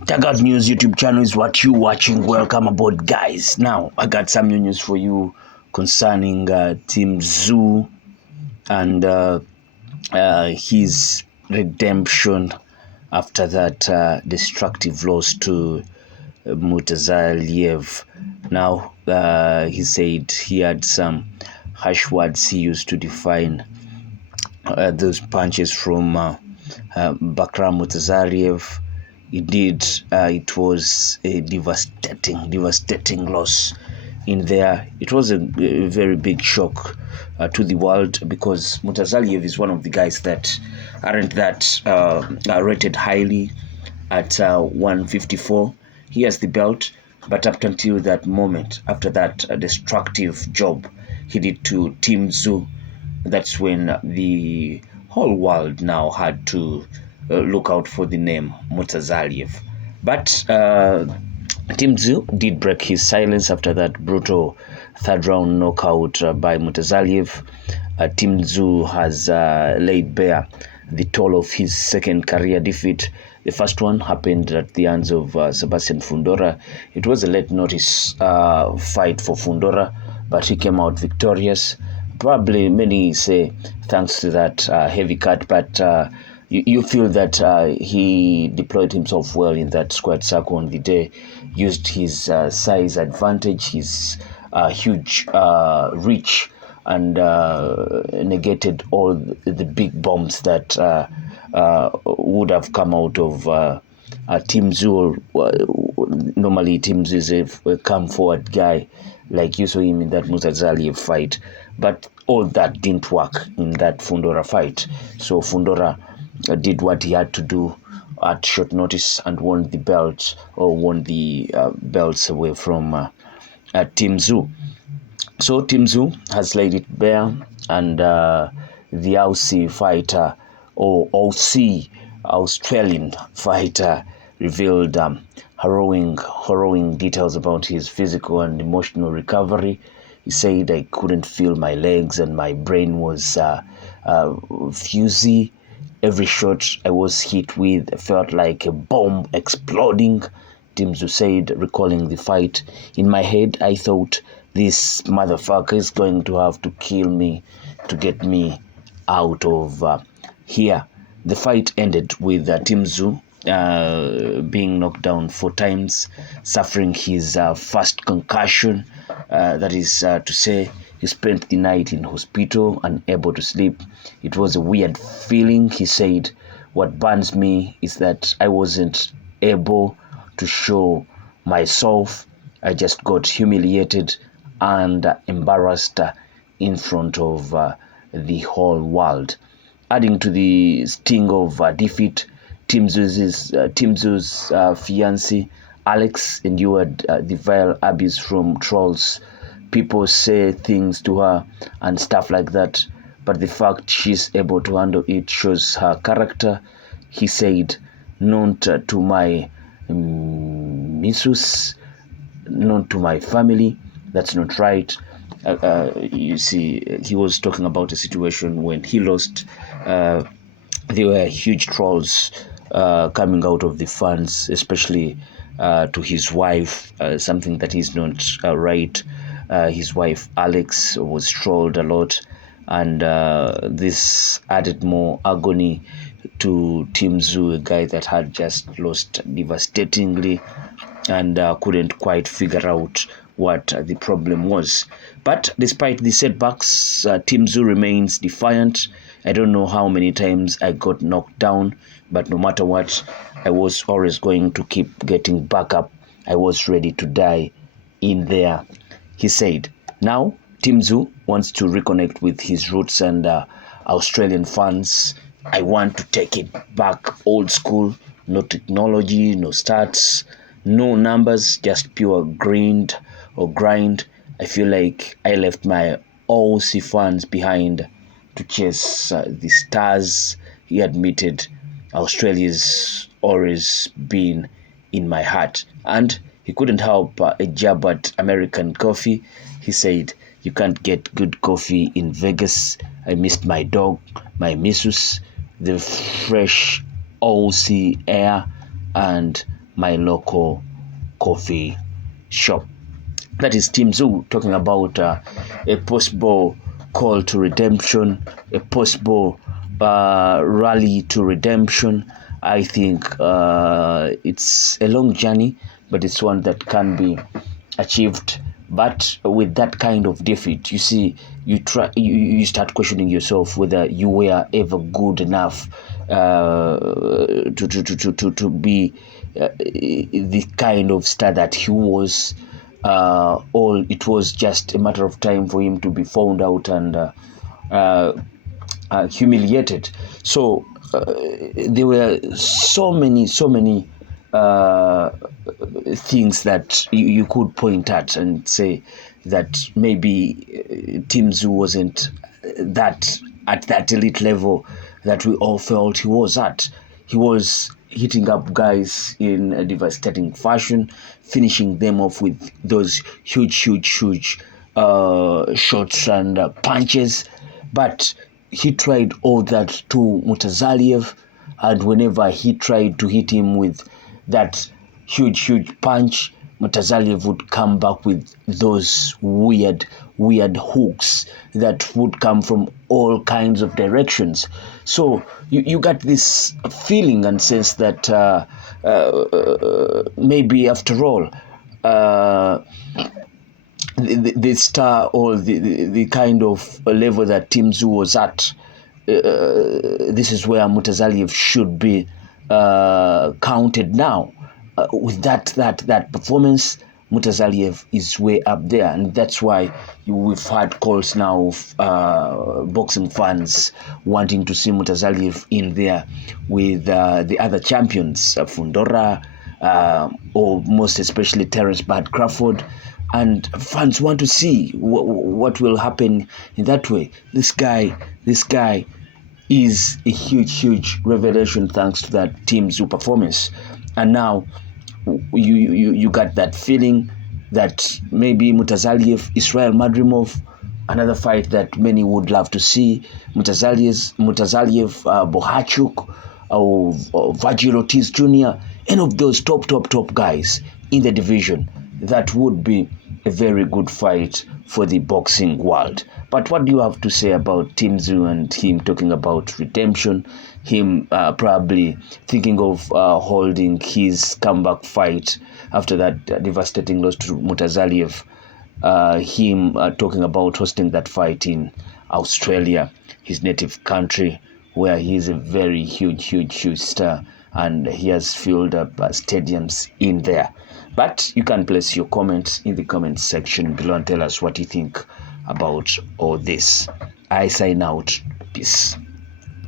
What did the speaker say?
Tagout News YouTube channel is what you watching. Welcome aboard, guys. Now, I got some new news for you concerning Tszyu and his redemption after that destructive loss to Mutazaliev. Now, he said he had some harsh words he used to define those punches from Bakram Mutazaliev. Indeed, it was a devastating loss in there. It was a very big shock to the world, because Mutazaliev is one of the guys that aren't that rated highly at 154. He has the belt, but up until that moment, after that destructive job he did to Tszyu, that's when the whole world now had to look out for the name Mutazaliev. But Tszyu did break his silence after that brutal third round knockout by Mutazaliev. Tszyu has laid bare the toll of his second career defeat. The first one happened at the hands of Sebastian Fundora. It was a late notice fight for Fundora, but he came out victorious. Probably many say thanks to that heavy cut, but you feel that he deployed himself well in that squared circle on the day, used his size advantage, his huge reach, and negated all the big bombs that would have come out of Tszyu. Normally, Tszyu is a come forward guy, like you saw him in that Mutazaliev fight, but all that didn't work in that Fundora fight. So Fundora did what he had to do at short notice and won the belt, or won the belts away from Tszyu. So Tszyu has laid it bare, and the Aussie fighter, or Aussie Australian fighter, revealed harrowing details about his physical and emotional recovery. He said, "I couldn't feel my legs and my brain was fuzzy. Every shot I was hit with felt like a bomb exploding." Tszyu said, recalling the fight, "In my head, I thought, this motherfucker is going to have to kill me to get me out of here." The fight ended with Tszyu being knocked down 4 times, suffering his first concussion. That is to say, he spent the night in hospital, unable to sleep. It was a weird feeling. He said, "What burns me is that I wasn't able to show myself. I just got humiliated and embarrassed in front of the whole world." Adding to the sting of defeat, Tszyu's fiancée Alex endured the vile abuse from trolls. People say things to her and stuff like that, but the fact she's able to handle it shows her character. He said, "Not to my missus, not to my family. That's not right." You see, he was talking about a situation when he lost. There were huge trolls coming out of the fans, especially to his wife, something that is not right. His wife Alex was trolled a lot, and this added more agony to Tszyu, a guy that had just lost devastatingly and couldn't quite figure out what the problem was. But despite the setbacks, Tszyu remains defiant. "I don't know how many times I got knocked down, but no matter what, I was always going to keep getting back up. I was ready to die in there," he said. Now, Tszyu wants to reconnect with his roots and Australian fans. "I want to take it back old school, no technology, no stats, no numbers, just pure grind. I feel like I left my Aussie fans behind to chase the stars." He admitted, "Australia's always been in my heart." And he couldn't help a jab at American coffee. He said, "You can't get good coffee in Vegas. I missed my dog, my missus, the fresh Aussie air, and my local coffee shop. That is Tszyu talking about a possible call to redemption, a possible rally to redemption. I think it's a long journey, but it's one that can be achieved. But with that kind of defeat, you see, you start questioning yourself whether you were ever good enough to be the kind of star that he was. Or it was just a matter of time for him to be found out and humiliated. So there were so many things that you could point at and say that maybe Tszyu wasn't that at that elite level that we all felt he was at. He was hitting up guys in a devastating fashion, finishing them off with those huge shots and punches. But he tried all that to Mutazaliev, and whenever he tried to hit him with that huge punch, Mutazaliev would come back with those weird hooks that would come from all kinds of directions. So you got this feeling and sense that maybe after all, the star or the kind of level that Tszyu was at, this is where Mutazaliev should be counted now. With that performance, Mutazaliev is way up there, and that's why we've had calls now of boxing fans wanting to see Mutazaliev in there with the other champions, Fundora, or most especially Terence Bud Crawford. And fans want to see what will happen in that way. This guy is a huge revelation thanks to that Tszyu performance. And now you got that feeling that maybe Mutazaliev, Israel Madrimov, another fight that many would love to see. Mutazaliev, Bohachuk, or Virgil Ortiz Jr., any of those top guys in the division. That would be a very good fight for the boxing world. But what do you have to say about Tszyu and him talking about redemption, him probably thinking of holding his comeback fight after that devastating loss to Mutazaliev, him talking about hosting that fight in Australia, his native country, where he is a very huge star, and he has filled up stadiums in there. But you can place your comments in the comment section below and tell us what you think about all this. I sign out. Peace.